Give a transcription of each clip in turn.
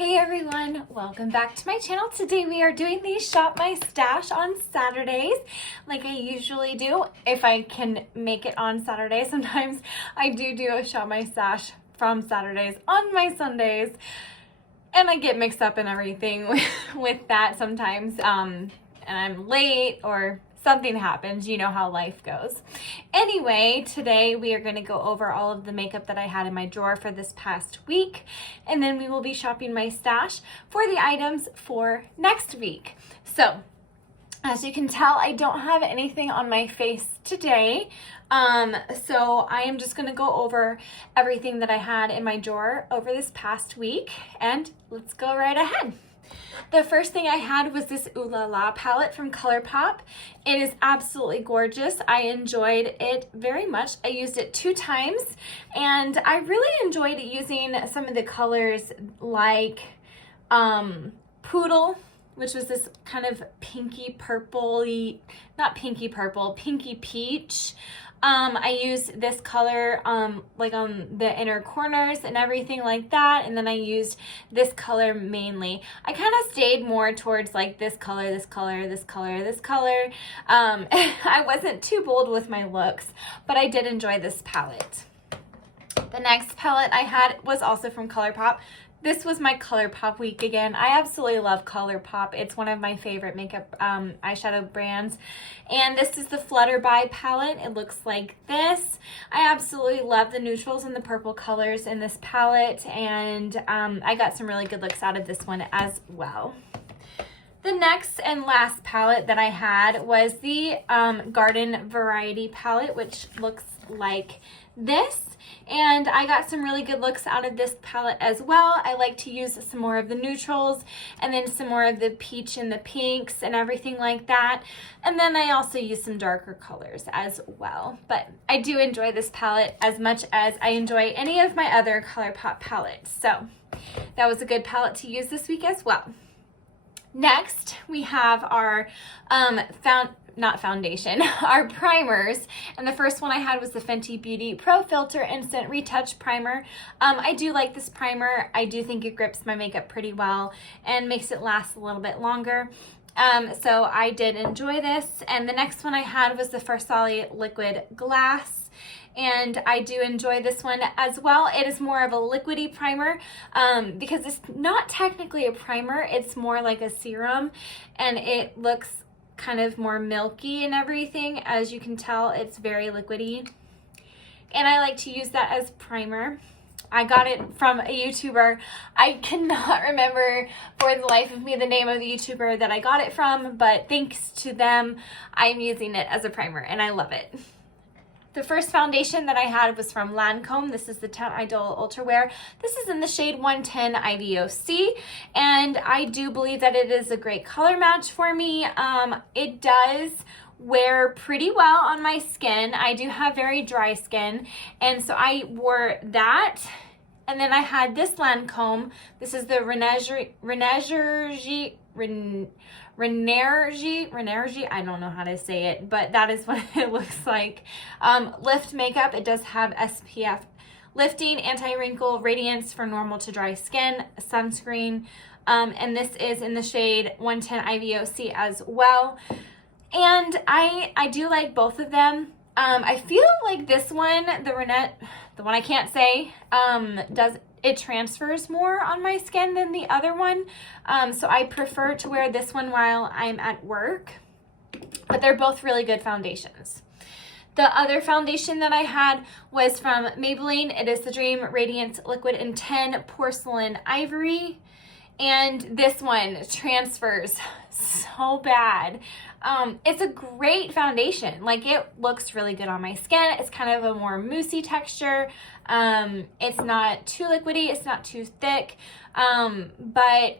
Hey everyone, welcome back to my channel. Today we are doing the Shop My Stash on Saturdays like I usually do. If I can make it on Saturday, sometimes I do a Shop My Stash from Saturdays on my Sundays. And I get mixed up in everything with that sometimes. And I'm late or something happens, you know how life goes. Anyway, today we are going to go over all of the makeup that I had in my drawer for this past week, and then we will be shopping my stash for the items for next week. So, as you can tell, I don't have anything on my face today, so I am just going to go over everything that I had in my drawer over this past week, and let's go right ahead. The first thing I had was this Ooh La La palette from ColourPop. It is absolutely gorgeous. I enjoyed it very much. I used it 2 times, and I really enjoyed using some of the colors like Poodle, which was this kind of pinky purple-y, not pinky purple, pinky peach. I used this color like on the inner corners and everything like that, and then I used this color mainly. I kind of stayed more towards like this color, this color, this color, this color. I wasn't too bold with my looks, but I did enjoy this palette. The next palette I had was also from ColourPop. This was my ColourPop week again. I absolutely love ColourPop. It's one of my favorite makeup eyeshadow brands. And this is the Flutterby palette. It looks like this. I absolutely love the neutrals and the purple colors in this palette. And I got some really good looks out of this one as well. The next and last palette that I had was the Garden Variety palette, which looks like this. And I got some really good looks out of this palette as well. I like to use some more of the neutrals and then some more of the peach and the pinks and everything like that. And then I also use some darker colors as well. But I do enjoy this palette as much as I enjoy any of my other ColourPop palettes. So that was a good palette to use this week as well. Next, we have our our primers, and the first one I had was the Fenty Beauty Pro Filter Instant Retouch Primer. I do like this primer. I do think it grips my makeup pretty well and makes it last a little bit longer. So I did enjoy this. And the next one I had was the Farsali Liquid Glass. And I do enjoy this one as well. It is more of a liquidy primer because it's not technically a primer. It's more like a serum, and it looks kind of more milky and everything. As you can tell, it's very liquidy. And I like to use that as primer. I got it from a YouTuber. I cannot remember for the life of me the name of the YouTuber that I got it from, but thanks to them, I'm using it as a primer and I love it. The first foundation that I had was from Lancome. This is the 10 Idol Ultra Wear. This is in the shade 110 IVOC, and I do believe that it is a great color match for me. It does wear pretty well on my skin. I do have very dry skin, and so I wore that. And then I had this Lancome. This is the Renergie, I don't know how to say it, but that is what it looks like. Lift makeup. It does have SPF lifting, anti-wrinkle, radiance for normal to dry skin, sunscreen, and this is in the shade 110 IVOC as well. And I do like both of them. I feel like this one, the one I can't say, it transfers more on my skin than the other one. So I prefer to wear this one while I'm at work, but they're both really good foundations. The other foundation that I had was from Maybelline. It is the Dream Radiance Liquid in 10 Porcelain Ivory. And this one transfers so bad. It's a great foundation. Like, it looks really good on my skin. It's kind of a more moussey texture. It's not too liquidy. It's not too thick. But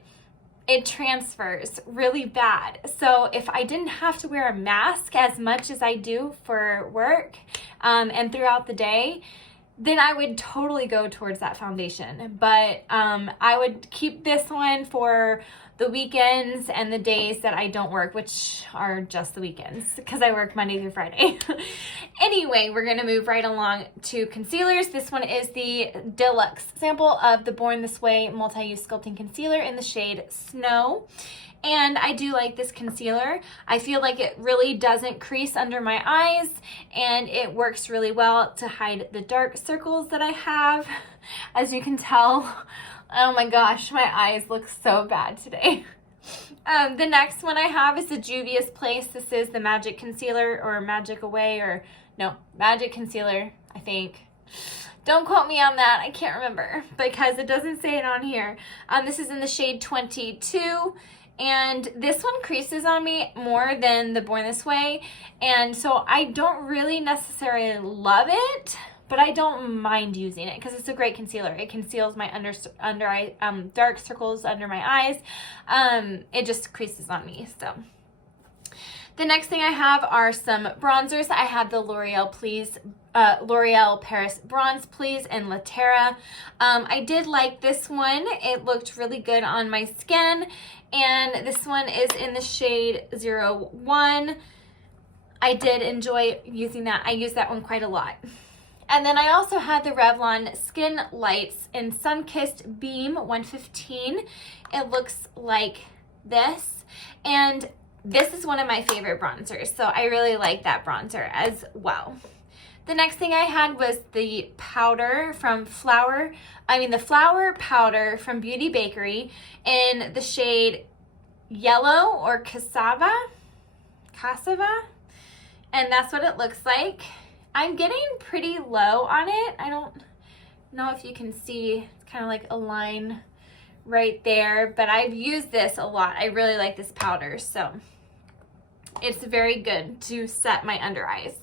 it transfers really bad. So if I didn't have to wear a mask as much as I do for work, and throughout the day, then I would totally go towards that foundation. But I would keep this one for the weekends and the days that I don't work, which are just the weekends because I work Monday through Friday. Anyway, we're going to move right along to concealers. This one is the deluxe sample of the Born This Way Multi-Use Sculpting Concealer in the shade Snow. And I do like this concealer. I feel like it really doesn't crease under my eyes, and it works really well to hide the dark circles that I have. As you can tell, oh my gosh, my eyes look so bad today. The next one I have is the Juvia's Place. This is the Magic Concealer, or Magic Away, or no, Magic Concealer, I think. Don't quote me on that. I can't remember because it doesn't say it on here. This is in the shade 22. And this one creases on me more than the Born This Way. And so I don't really necessarily love it, but I don't mind using it because it's a great concealer. It conceals my under eye, dark circles under my eyes. It just creases on me, so. The next thing I have are some bronzers. I have the L'Oreal Paris Bronze Please in La Terra. I did like this one. It looked really good on my skin. And this one is in the shade 01. I did enjoy using that. I use that one quite a lot. And then I also had the Revlon Skin Lights in Sunkissed Beam 115. It looks like this. And this is one of my favorite bronzers, so I really like that bronzer as well. The next thing I had was the powder from the flower powder from Beauty Bakery in the shade Yellow or Cassava, and that's what it looks like. I'm getting pretty low on it. I don't know if you can see, it's kind of like a line right there, but I've used this a lot. I really like this powder, so it's very good to set my under eyes.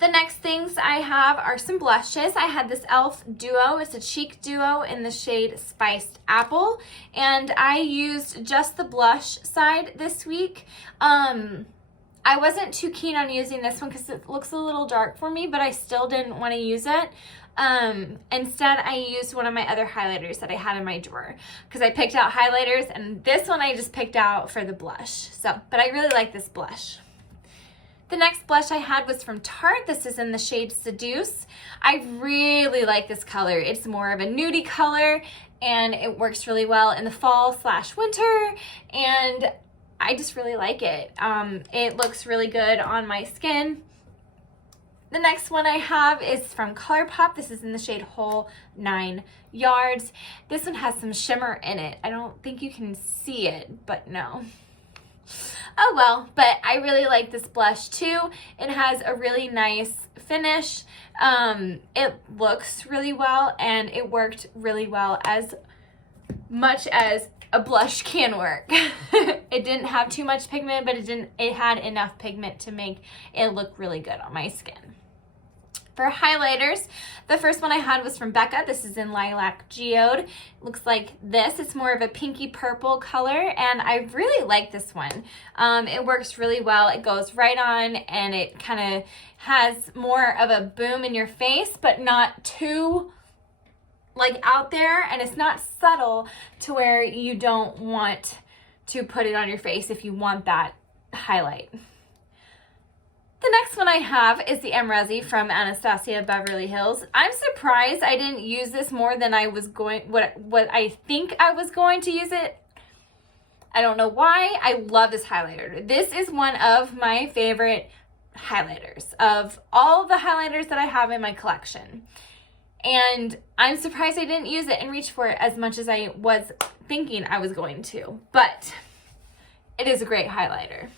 The next things I have are some blushes. I had this e.l.f. Duo. It's a cheek duo in the shade Spiced Apple, and I used just the blush side this week. I wasn't too keen on using this one because it looks a little dark for me, but I still didn't want to use it. Instead, I used one of my other highlighters that I had in my drawer because I picked out highlighters, and this one I just picked out for the blush. But I really like this blush. The next blush I had was from Tarte. This is in the shade Seduce. I really like this color. It's more of a nudie color, and it works really well in the fall/winter, and I just really like it. It looks really good on my skin. The next one I have is from ColourPop. This is in the shade Whole 9 Yards. This one has some shimmer in it. I don't think you can see it, but no. Oh well, but I really like this blush too. It has a really nice finish. It looks really well, and it worked really well as much as a blush can work. It didn't have too much pigment, but it had enough pigment to make it look really good on my skin. For highlighters, the first one I had was from Becca. This is in Lilac Geode. It looks like this. It's more of a pinky purple color, and I really like this one. It works really well. It goes right on, and it kind of has more of a boom in your face, but not too like out there, and it's not subtle to where you don't want to put it on your face if you want that highlight. The next one I have is the Emrezi from Anastasia Beverly Hills. I'm surprised I didn't use this more than I was what I think I was going to use it. I don't know why. I love this highlighter. This is one of my favorite highlighters of all the highlighters that I have in my collection. And I'm surprised I didn't use it and reach for it as much as I was thinking I was going to. But it is a great highlighter.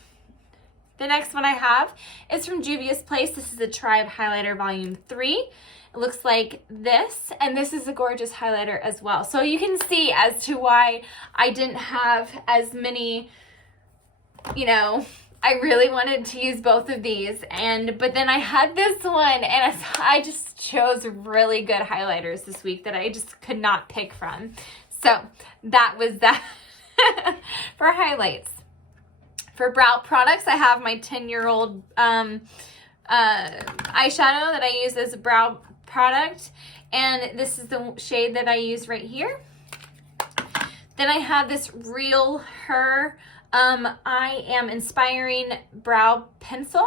The next one I have is from Juvia's Place. This is the Tribe Highlighter Volume 3. It looks like this, and this is a gorgeous highlighter as well. So you can see as to why I didn't have as many, I really wanted to use both of these, but then I had this one, and I just chose really good highlighters this week that I just could not pick from. So that was that for highlights. For brow products, I have my 10-year-old eyeshadow that I use as a brow product, and this is the shade that I use right here. Then I have this Real Her I Am Inspiring Brow Pencil,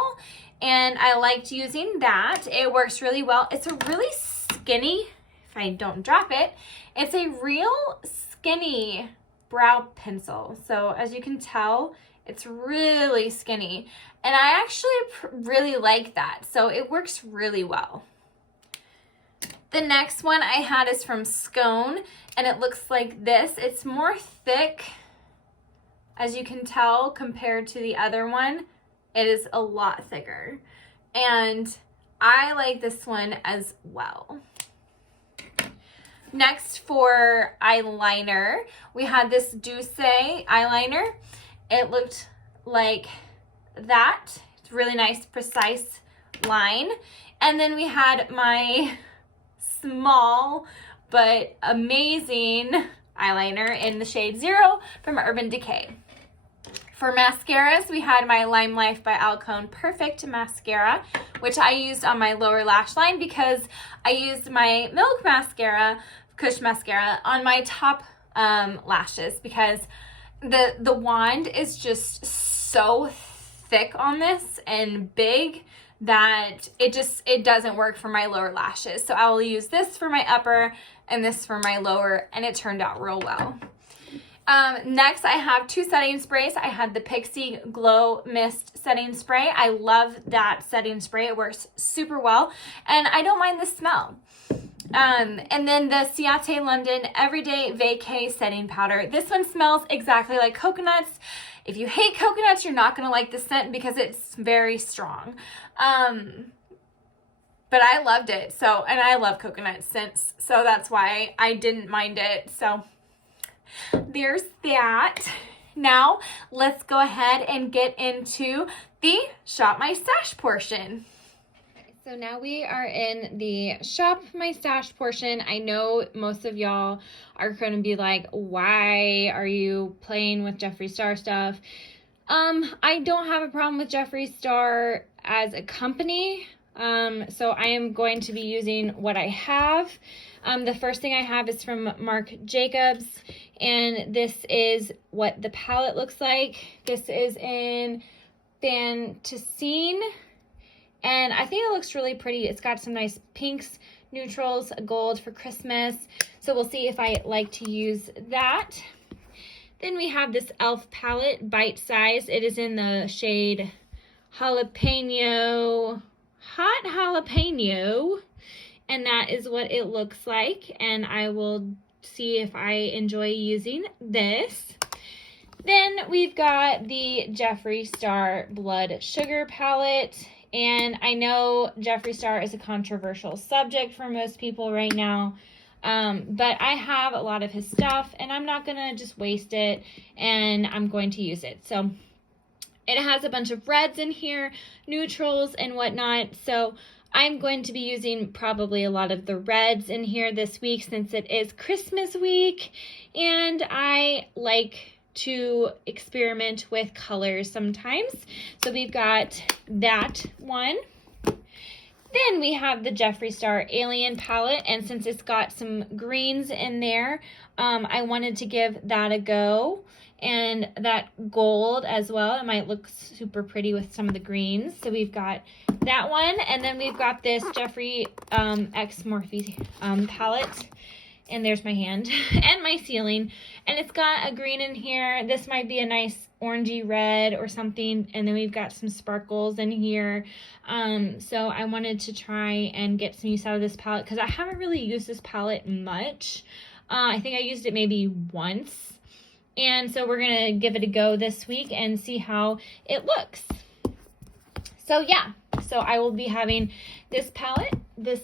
and I liked using that. It works really well. It's a really skinny, if I don't drop it, it's a real skinny brow pencil. So as you can tell, it's really skinny, and I actually really like that. So it works really well. The next one I had is from Scone, and it looks like this. It's more thick, as you can tell, compared to the other one. It is a lot thicker, and I like this one as well. Next, for eyeliner, we had this Douce eyeliner. It looked like that. It's really nice, precise line. And then we had my small but amazing eyeliner in the shade 0 from Urban Decay. For mascaras, we had my Lime Life by Alcone Perfect Mascara, which I used on my lower lash line because I used my Milk Mascara, Kush Mascara, on my top lashes because the wand is just so thick on this and big that it doesn't work for my lower lashes. So I will use this for my upper and this for my lower, and it turned out real well. Next, I have 2 setting sprays. I had the Pixie Glow Mist setting spray. I love that setting spray. It works super well, and I don't mind the smell. And then the Ciate London Everyday Vacay Setting Powder. This one smells exactly like coconuts. If you hate coconuts, you're not going to like the scent because it's very strong. But I loved it. So, and I love coconut scents, so that's why I didn't mind it. So there's that. Now let's go ahead and get into the Shop My Stash portion. So now we are in the Shop My Stash portion. I know most of y'all are going to be like, why are you playing with Jeffree Star stuff? I don't have a problem with Jeffree Star as a company. So I am going to be using what I have. The first thing I have is from Marc Jacobs, and this is what the palette looks like. This is in Fantasine, and I think it looks really pretty. It's got some nice pinks, neutrals, gold for Christmas, so we'll see if I like to use that. Then we have this e.l.f. palette, Bite Size. It is in the shade Jalapeno, Hot Jalapeno, and that is what it looks like, and I will see if I enjoy using this. Then we've got the Jeffree Star Blood Sugar palette, and I know Jeffree Star is a controversial subject for most people right now, but I have a lot of his stuff, and I'm not gonna just waste it, and I'm going to use it. So it has a bunch of reds in here, neutrals and whatnot, so I'm going to be using probably a lot of the reds in here this week since it is Christmas week, and I like to experiment with colors sometimes. So we've got that one. Then we have the Jeffree Star Alien palette, and since it's got some greens in there, I wanted to give that a go. And that gold as well. It might look super pretty with some of the greens. So we've got that one. And then we've got this Jeffree X Morphe palette. And there's my hand and my ceiling. And it's got a green in here. This might be a nice orangey red or something. And then we've got some sparkles in here. So I wanted to try and get some use out of this palette because I haven't really used this palette much. I think I used it maybe once. And so we're going to give it a go this week and see how it looks. So yeah, so I will be having this palette, this,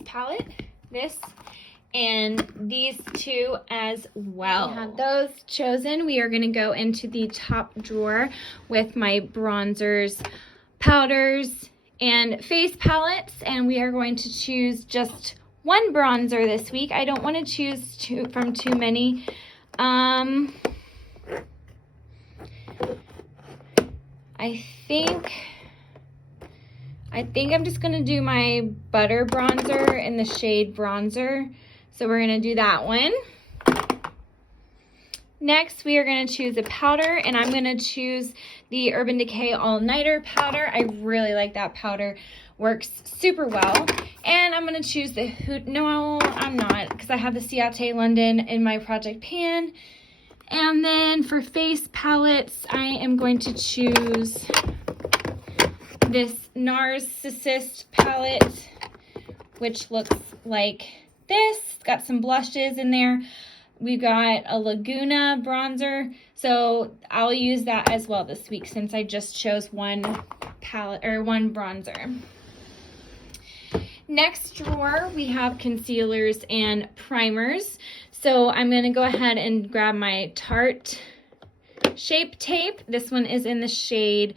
and these 2 as well. We have those chosen. We are going to go into the top drawer with my bronzers, powders, and face palettes. And we are going to choose just one bronzer this week. I don't want to choose from too many. I think I'm just gonna do my Butter bronzer in the shade Bronzer. So we're gonna do that one. Next, we are gonna choose a powder, and I'm gonna choose the Urban Decay All Nighter powder. I really like that powder. Works super well. And I'm gonna choose the no, I'm not, because I have the Ciate London in my project pan. And then for face palettes, I am going to choose this Narcissist palette, which looks like this. It's got some blushes in there. We've got a Laguna bronzer, so I'll use that as well this week since I just chose one palette or one bronzer. Next drawer, we have concealers and primers. So I'm going to go ahead and grab my Tarte Shape Tape. This one is in the shade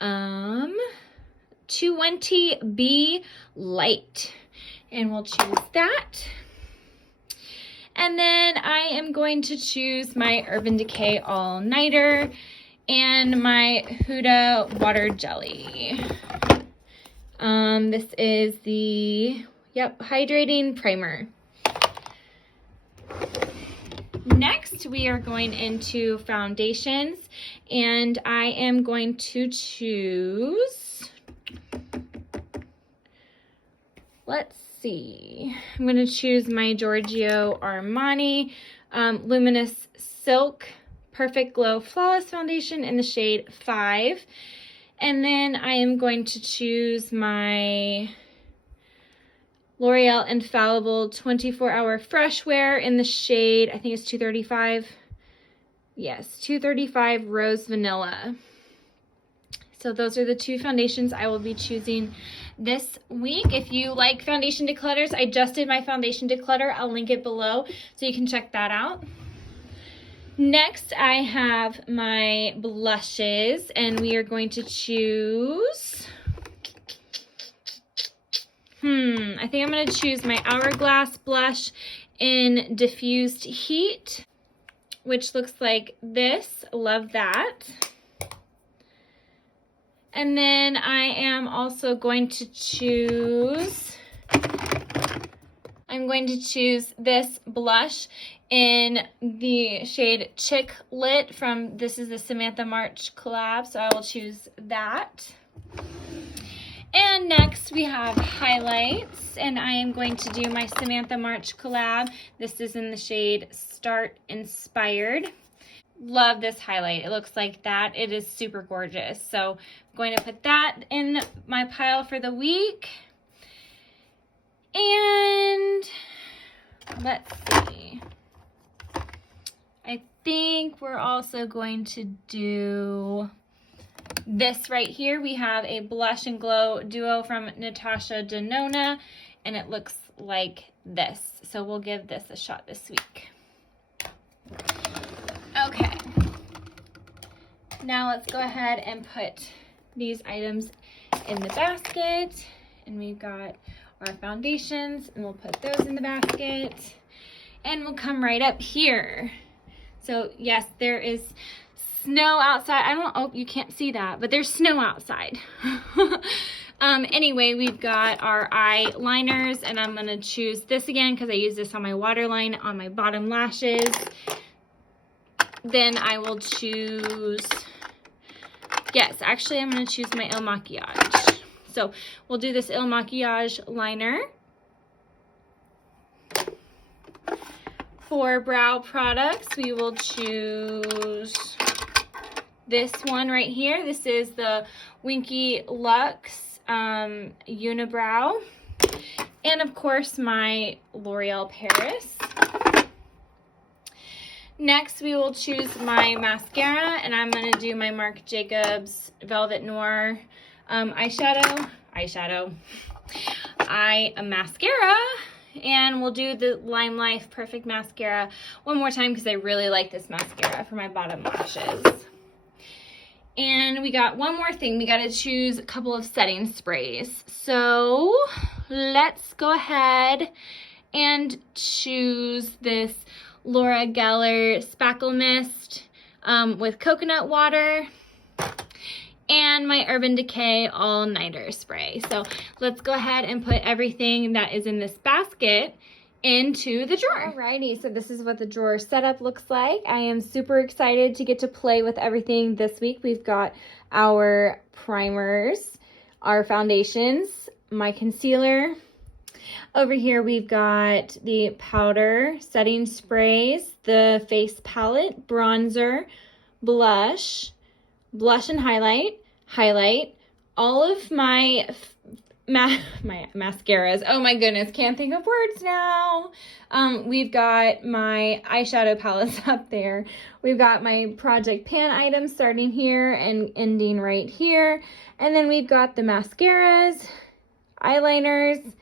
220B Light. And we'll choose that. And then I am going to choose my Urban Decay All Nighter and my Huda Water Jelly. This is the, hydrating primer. Next, we are going into foundations, and I am going to choose, let's see, I'm going to choose my Giorgio Armani Luminous Silk Perfect Glow Flawless Foundation in the shade 5. And then I am going to choose my L'Oreal Infallible 24-Hour Fresh Wear in the shade, I think it's 235. Yes, 235 Rose Vanilla. So those are the two foundations I will be choosing this week. If you like foundation declutters, I just did my foundation declutter. I'll link it below so you can check that out. Next, I have my blushes, and we are going to choose, I think I'm going to choose my Hourglass blush in Diffused Heat, which looks like this. Love that. And then I am also going to choose, this blush in the shade Chick Lit from, this is the Samantha March collab, so I will choose that. And next we have highlights, and I am going to do my Samantha March collab. This is in the shade Start Inspired. Love this highlight. It looks like that. It is super gorgeous. So I'm going to put that in my pile for the week. And let's see. I think we're also going to do this right here. We have a Blush and Glow Duo from Natasha Denona, and it looks like this. So we'll give this a shot this week. Okay. Now let's go ahead and put these items in the basket. And we've got our foundations, and we'll put those in the basket. And we'll come right up here. So yes, there is snow outside. Oh, you can't see that, but there's snow outside. Anyway, we've got our eyeliners, and I'm gonna choose this again because I use this on my waterline on my bottom lashes. Then I will choose, yes, actually I'm gonna choose my Il Makiage. So we'll do this Il Makiage liner. For brow products, we will choose this one right here. This is the Winky Luxe Unibrow. And of course, my L'Oreal Paris. Next, we will choose my mascara, and I'm going to do my Marc Jacobs Velvet Noir mascara. And we'll do the Lime Life Perfect Mascara one more time because I really like this mascara for my bottom lashes. And we got one more thing. We got to choose a couple of setting sprays. So let's go ahead and choose this Laura Geller Spackle Mist with coconut water. and my Urban Decay All Nighter Spray. So let's go ahead and put everything that is in this basket into the drawer. Alrighty, so this is what the drawer setup looks like. I am super excited to get to play with everything this week. We've got our primers, our foundations, my concealer. Over here we've got the powder, setting sprays, the face palette, bronzer, blush and highlight, all of my mascaras. Oh my goodness, can't think of words now. We've got my eyeshadow palettes up there. We've got my Project Pan items starting here and ending right here. And then we've got the mascaras, eyeliners,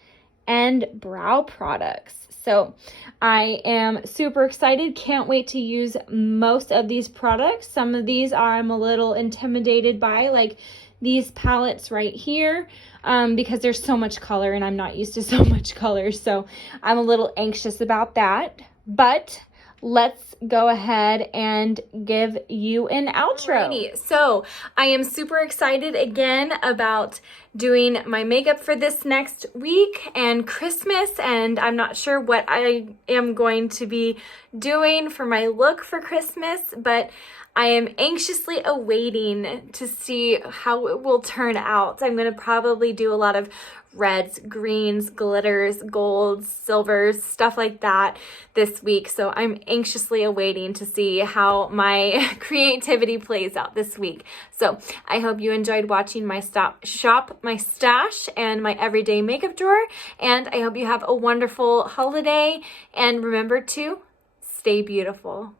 and brow products. So I am super excited. Can't wait to use most of these products. Some of these I'm a little intimidated by, like these palettes right here, because there's so much color and I'm not used to so much color. So I'm a little anxious about that. But let's go ahead and give you an outro. Alrighty, so I am super excited again about doing my makeup for this next week and Christmas, and I'm not sure what I am going to be doing for my look for Christmas, but I am anxiously awaiting to see how it will turn out. I'm going to probably do a lot of reds, greens, glitters, golds, silvers, stuff like that this week. So I'm anxiously awaiting to see how my creativity plays out this week. So I hope you enjoyed watching my shop, my stash, and my everyday makeup drawer. And I hope you have a wonderful holiday. And remember to stay beautiful.